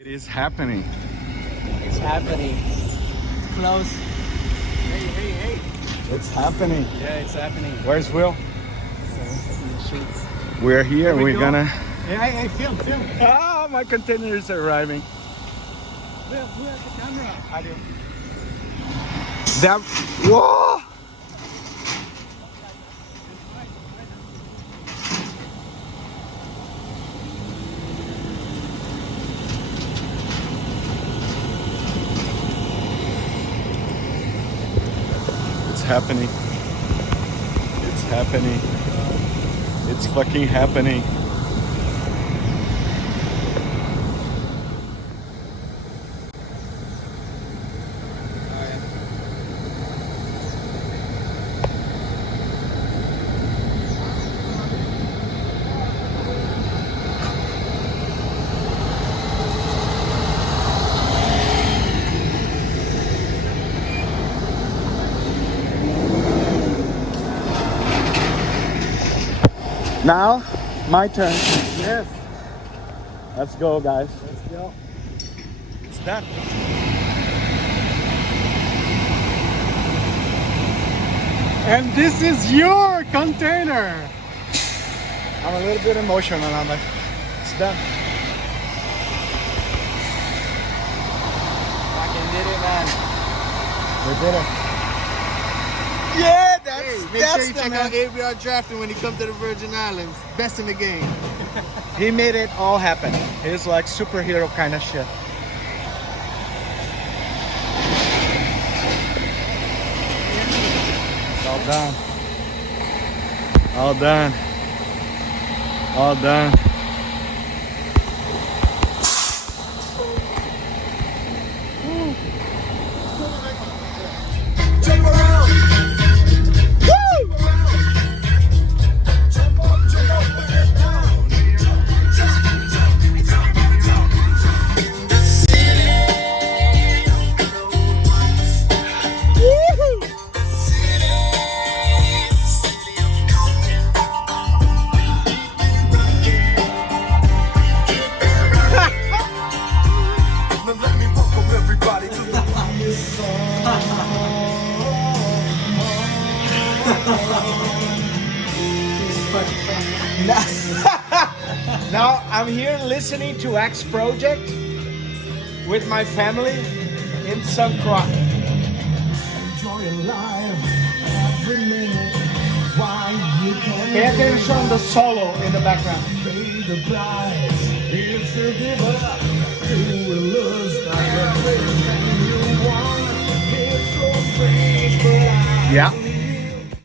It is happening. It's happening. It's close. Hey. It's happening. Yeah, it's happening. Where's Will? In the sheets. We're here. We're gonna. Yeah, film. Ah, my container is arriving. Who has the camera? I do. That. Whoa! It's happening. It's happening. It's fucking happening. Now, my turn. Yes. Let's go, guys. Let's go. It's done. And this is your container. I'm a little bit emotional. I'm like, it's done. Fucking did it, man. We did it. Yeah, Make sure you check out ABR Draftsman when he comes to the Virgin Islands. Best in the game. He made it all happen. He's like superhero kind of shit. All done. All done. All done. Jump around. Now I'm here listening to X Project with my family in some Croix. Pay attention to the solo in the background. Yeah.